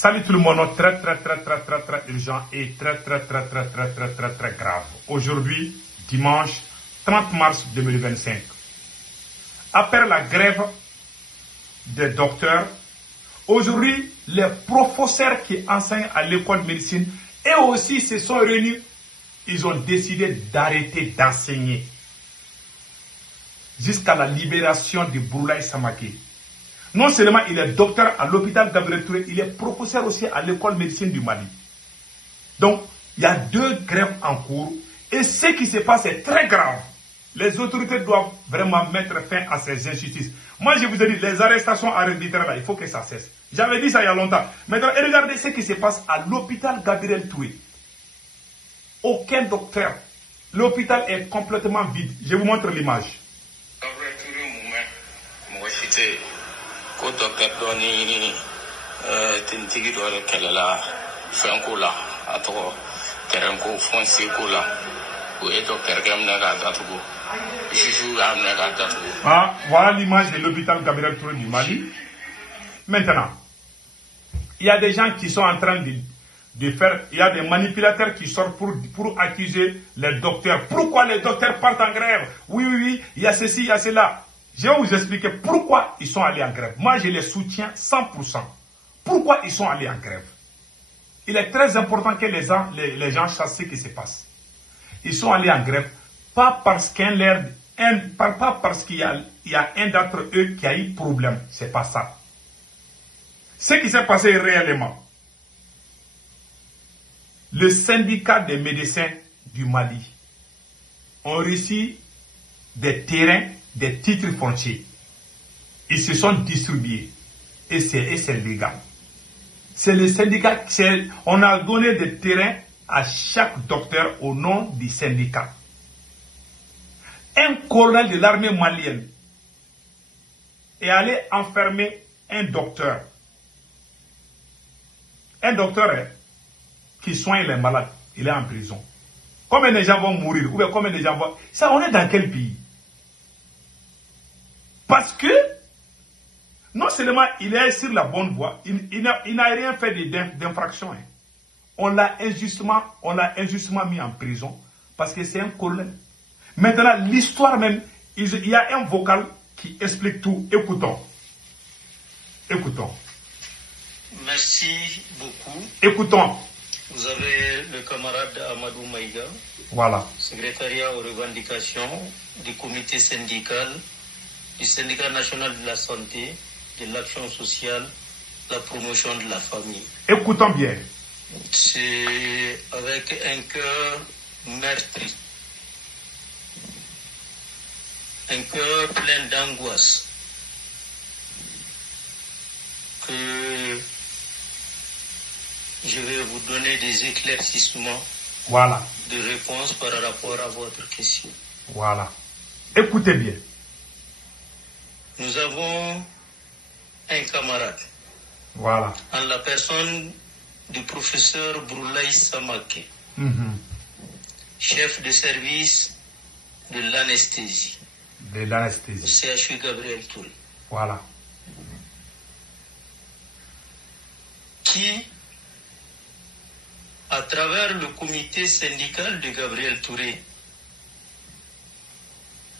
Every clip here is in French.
Salut tout le monde, très urgent et très grave. Aujourd'hui, dimanche 30 mars 2025. Après la grève des docteurs, aujourd'hui, les professeurs qui enseignent à l'école de médecine et aussi se sont réunis, ils ont décidé d'arrêter d'enseigner jusqu'à la libération de Boulaye Samake. Non seulement il est docteur à l'hôpital Gabriel Touré, il est professeur aussi à l'école de médecine du Mali. Donc, il y a deux grèves en cours et ce qui se passe est très grave. Les autorités doivent vraiment mettre fin à ces injustices. Moi, je vous ai dit, les arrestations arbitraires, là, il faut que ça cesse. J'avais dit ça il y a longtemps. Maintenant, regardez ce qui se passe à l'hôpital Gabriel Touré. Aucun docteur. L'hôpital est complètement vide. Je vous montre l'image. Ko docteur doni tintigi do kelela fenkola ato terenko fonse kola o e docteur gamna ga datugo juju amna ga datugo. Ah, voilà l'image de l'hôpital Gabriel Touré du Mali. Maintenant, il y a des gens qui sont en train de faire, il y a des manipulateurs qui sortent pour accuser les docteurs. Pourquoi les docteurs partent en grève? Oui, il y a ceci, il y a cela. Je vais vous expliquer pourquoi ils sont allés en grève. Moi, je les soutiens 100%. Pourquoi ils sont allés en grève? Il est très important que les gens sachent ce qui se passe. Ils sont allés en grève, pas parce qu'il y a un d'entre eux qui a eu problème. C'est pas ça. Ce qui s'est passé réellement, le syndicat des médecins du Mali ont reçu des terrains, des titres fonciers. Ils se sont distribués et c'est légal. C'est le syndicat, on a donné des terrains à chaque docteur au nom du syndicat. Un colonel de l'armée malienne est allé enfermer un docteur. Un docteur qui soigne les malades, il est en prison. Combien de gens vont mourir? Ou bien combien de gens vont... Ça, on est dans quel pays? Parce que, non seulement il est sur la bonne voie, il n'a rien fait d'infraction. Hein. On l'a injustement mis en prison parce que c'est un colonel. Maintenant, l'histoire même, il y a un vocal qui explique tout. Écoutons. Merci beaucoup. Écoutons. Vous avez le camarade Amadou Maïga. Voilà. Secrétariat aux revendications du comité syndical du syndicat national de la santé, de l'action sociale, la promotion de la famille. Écoutons bien. C'est avec un cœur meurtri, un cœur plein d'angoisse que je vais vous donner des éclaircissements de réponse par rapport à votre question. Voilà. Écoutez bien. Nous avons un camarade, voilà, en la personne du professeur Boulaye Samake, chef de service de l'anesthésie. Au CHU Gabriel Touré. Voilà. Qui, à travers le comité syndical de Gabriel Touré,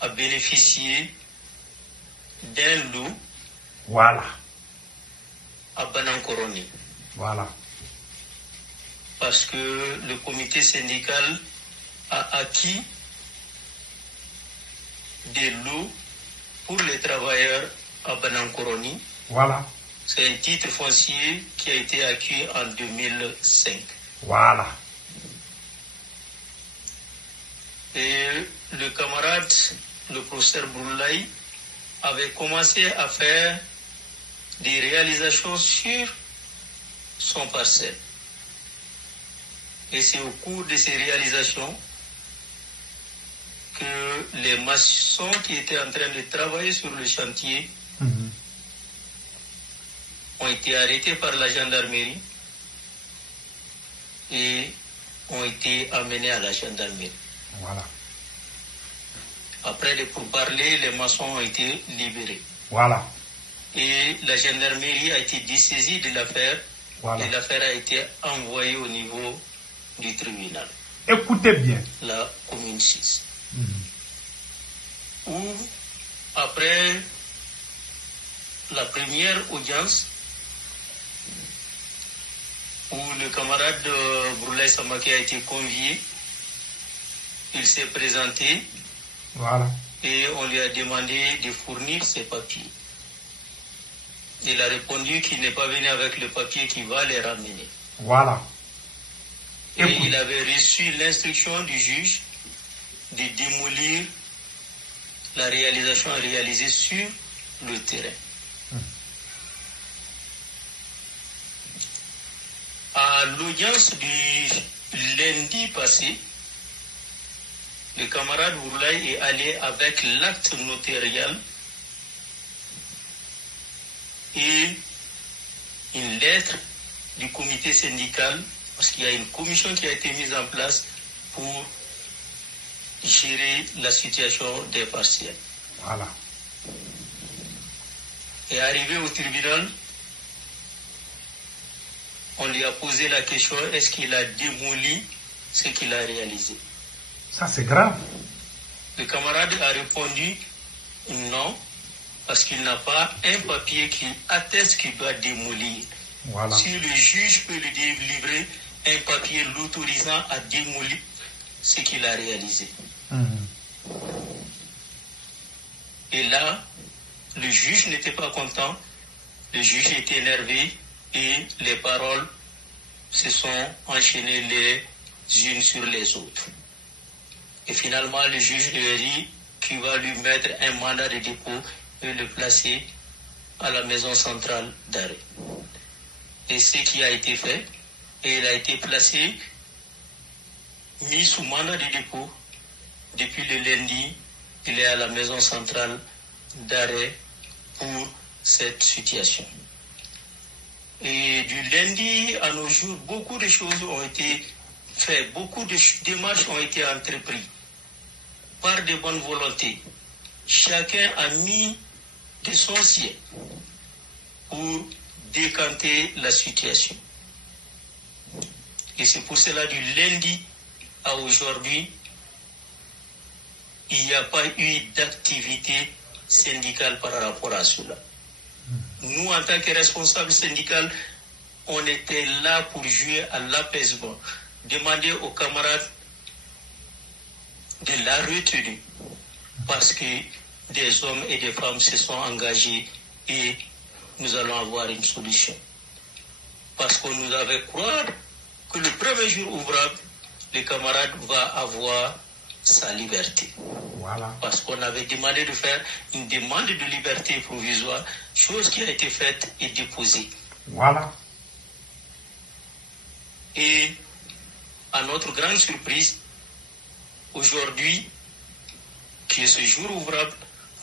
a bénéficié d'un lot, voilà, à Banankoroni. Voilà. Parce que le comité syndical a acquis des lots pour les travailleurs à Banankoroni. Voilà. C'est un titre foncier qui a été acquis en 2005. Voilà. Et le camarade, le professeur Boulaye, avait commencé à faire des réalisations sur son parcelle. Et c'est au cours de ces réalisations que les maçons qui étaient en train de travailler sur le chantier ont été arrêtés par la gendarmerie et ont été amenés à la gendarmerie. Voilà. Après les pourparlers, les maçons ont été libérés. Voilà. Et la gendarmerie a été dessaisie de l'affaire Et l'affaire a été envoyée au niveau du tribunal. Écoutez bien. La commune 6. Où, après la première audience, où le camarade Bourlaye Samake a été convié, il s'est présenté. Voilà. Et on lui a demandé de fournir ses papiers. Il a répondu qu'il n'est pas venu avec le papier qui va les ramener. Voilà. Et il avait reçu l'instruction du juge de démolir la réalisation réalisée sur le terrain. À l'audience du lundi passé, le camarade Bourlaye est allé avec l'acte notarial et une lettre du comité syndical, parce qu'il y a une commission qui a été mise en place pour gérer la situation des partiels. Voilà. Et arrivé au tribunal, on lui a posé la question, est-ce qu'il a démoli ce qu'il a réalisé? Ça, c'est grave. Le camarade a répondu non, parce qu'il n'a pas un papier qui atteste qu'il doit démolir. Voilà. Si le juge peut lui délivrer un papier l'autorisant à démolir ce qu'il a réalisé. Et là, le juge n'était pas content, le juge était énervé et les paroles se sont enchaînées les unes sur les autres. Et finalement, le juge lui a dit qu'il va lui mettre un mandat de dépôt et le placer à la maison centrale d'arrêt. Et ce qui a été fait, et il a été placé, mis sous mandat de dépôt. Depuis le lundi, il est à la maison centrale d'arrêt pour cette situation. Et du lundi à nos jours, beaucoup de choses ont été faites, beaucoup de démarches ont été entreprises par de bonnes volontés. Chacun a mis de son sien pour décanter la situation. Et c'est pour cela du lundi à aujourd'hui, il n'y a pas eu d'activité syndicale par rapport à cela. Nous, en tant que responsables syndicaux, on était là pour jouer à l'apaisement, demander aux camarades de la retenue, parce que des hommes et des femmes se sont engagés et nous allons avoir une solution. Parce qu'on nous avait croire que le premier jour ouvrable, le camarade va avoir sa liberté. Voilà. Parce qu'on avait demandé de faire une demande de liberté provisoire, chose qui a été faite et déposée. Voilà. Et à notre grande surprise, aujourd'hui, qui est ce jour ouvrable,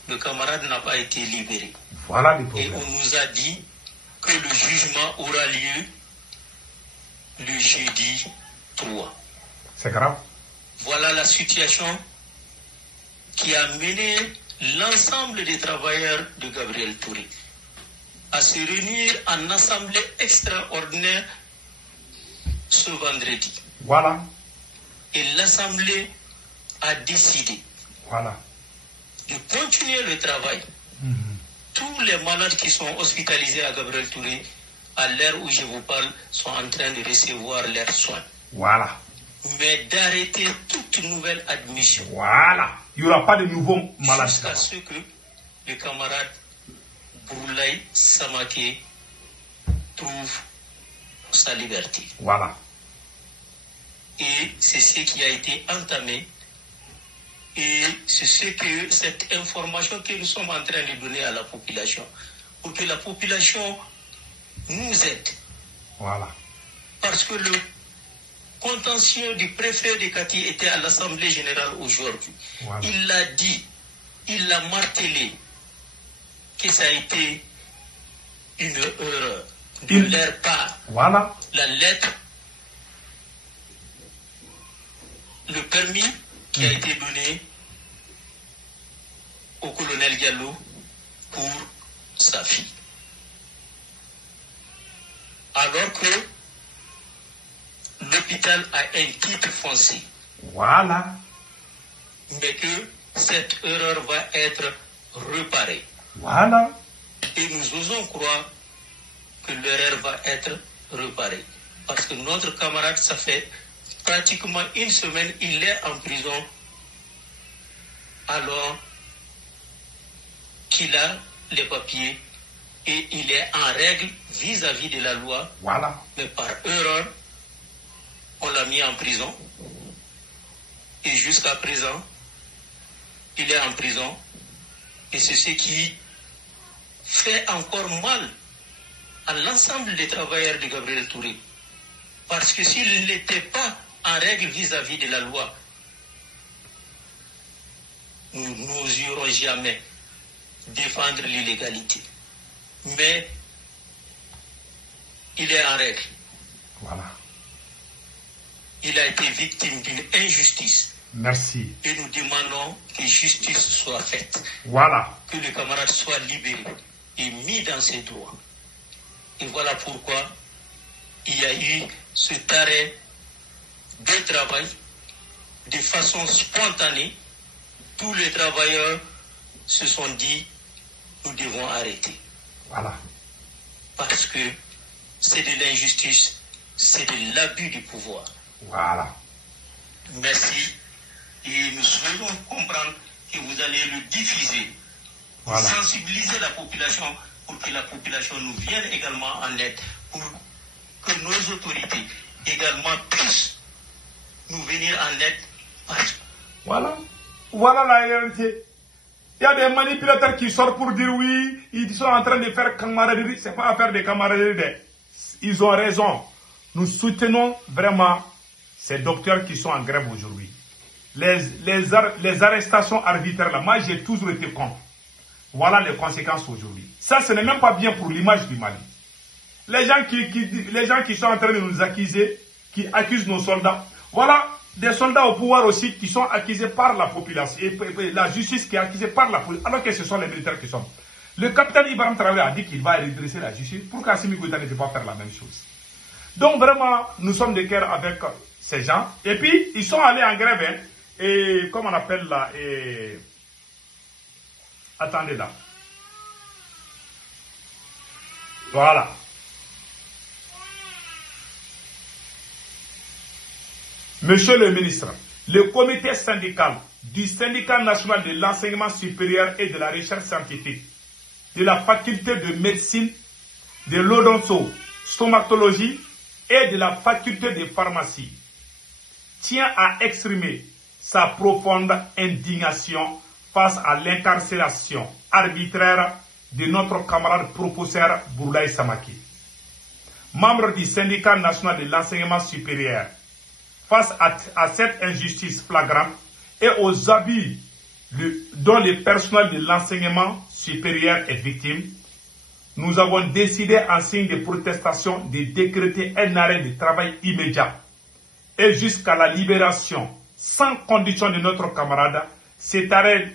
le camarade n'a pas été libéré. Voilà les Et problèmes. on nous a dit que le jugement aura lieu le jeudi 3. C'est grave. Voilà la situation qui a mené l'ensemble des travailleurs de Gabriel Touré à se réunir en assemblée extraordinaire ce vendredi. Voilà. Et l'assemblée a décidé Voilà. de continuer le travail. Tous les malades qui sont hospitalisés à Gabriel Touré, à l'heure où je vous parle, sont en train de recevoir leurs soins. Voilà. Mais d'arrêter toute nouvelle admission. Voilà. Il n'y aura pas de nouveaux malades. Jusqu'à ce que le camarade Bourlaye Samake trouve sa liberté. Voilà. Et c'est ce qui a été entamé. Et c'est cette information que nous sommes en train de donner à la population. Pour que la population nous aide. Voilà. Parce que le contentieux du préfet de Kati était à l'Assemblée générale aujourd'hui. Voilà. Il l'a dit, il l'a martelé, que ça a été une erreur de leur part. Voilà. La lettre, le permis qui a été donné au colonel Diallo pour sa fille. alors que l'hôpital a un titre foncier. Voilà. Mais que cette erreur va être réparée. Voilà. Et nous osons croire que l'erreur va être réparée. Parce que notre camarade, ça fait pratiquement une semaine, il est en prison alors qu'il a les papiers et il est en règle vis-à-vis de la loi. Voilà. Mais par erreur, on l'a mis en prison. Et jusqu'à présent, il est en prison. Et c'est ce qui fait encore mal à l'ensemble des travailleurs de Gabriel Touré. Parce que s'il n'était pas en règle vis-à-vis de la loi, nous n'oserons jamais défendre l'illégalité. Mais il est en règle. Voilà. Il a été victime d'une injustice. Merci. Et nous demandons que justice soit faite. Voilà. Que le camarade soit libéré et mis dans ses droits. Et voilà pourquoi il y a eu cet arrêt de travail de façon spontanée. Tous les travailleurs se sont dit, nous devons arrêter. Voilà. Parce que c'est de l'injustice, c'est de l'abus du pouvoir. Voilà. Merci. Et nous souhaitons comprendre que vous allez le diffuser. Voilà. Sensibiliser la population pour que la population nous vienne également en aide. Pour que nos autorités également puissent nous venir en aide. Voilà. Voilà la réalité. Il y a des manipulateurs qui sortent pour dire oui, ils sont en train de faire camaraderie. Ce n'est pas affaire de camaraderie. Ils ont raison. Nous soutenons vraiment ces docteurs qui sont en grève aujourd'hui. Les arrestations arbitraires, là, moi j'ai toujours été contre. Voilà les conséquences aujourd'hui. Ça, ce n'est même pas bien pour l'image du Mali. Les gens qui sont en train de nous accuser, qui accusent nos soldats, voilà des soldats au pouvoir aussi qui sont accusés par la population, et la justice qui est accusée par la police, alors que ce sont les militaires qui sont. Le capitaine Ibrahim Traoré a dit qu'il va redresser la justice. Pourquoi Assimi Goïta ne peut pas faire la même chose? Donc vraiment, nous sommes de cœur avec ces gens. Et puis, ils sont allés en grève, hein, et comme on appelle là, et... attendez là. Voilà. Monsieur le ministre, le comité syndical du syndicat national de l'enseignement supérieur et de la recherche scientifique, de la faculté de médecine, de l'odonto-stomatologie et de la faculté de pharmacie tient à exprimer sa profonde indignation face à l'incarcération arbitraire de notre camarade professeur Bourlaye Samake, membre du syndicat national de l'enseignement supérieur. Face à cette injustice flagrante et aux abus dont le personnel de l'enseignement supérieur est victime, nous avons décidé en signe de protestation de décréter un arrêt de travail immédiat et jusqu'à la libération sans condition de notre camarade. Cet arrêt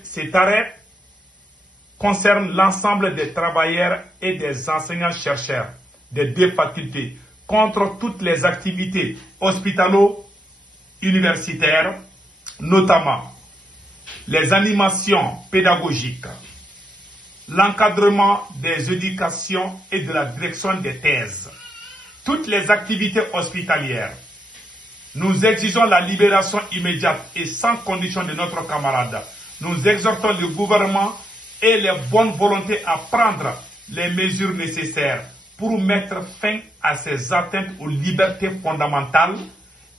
concerne l'ensemble des travailleurs et des enseignants-chercheurs des deux facultés contre toutes les activités hospitalo-universitaires, notamment les animations pédagogiques, l'encadrement des éducations et de la direction des thèses, toutes les activités hospitalières. Nous exigeons la libération immédiate et sans condition de notre camarade. Nous exhortons le gouvernement et les bonnes volontés à prendre les mesures nécessaires pour mettre fin à ces atteintes aux libertés fondamentales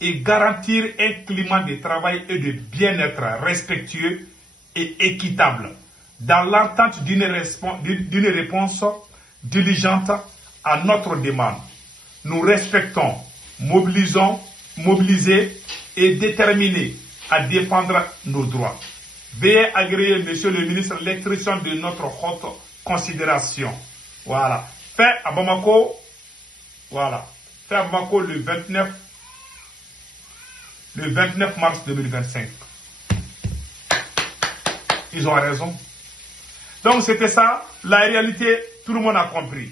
et garantir un climat de travail et de bien-être respectueux et équitable dans l'attente d'une réponse diligente à notre demande. Nous respectons, mobilisés et déterminés à défendre nos droits. Veuillez agréer, monsieur le ministre, l'expression de notre haute considération. Voilà. Fait à Bamako, voilà. Fait à Bamako le 29 mars 2025. Ils ont raison. Donc c'était ça, la réalité, tout le monde a compris.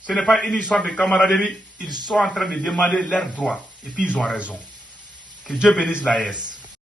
Ce n'est pas une histoire de camaraderie. Ils sont en train de demander leurs droits. Et puis ils ont raison. Que Dieu bénisse l'AES.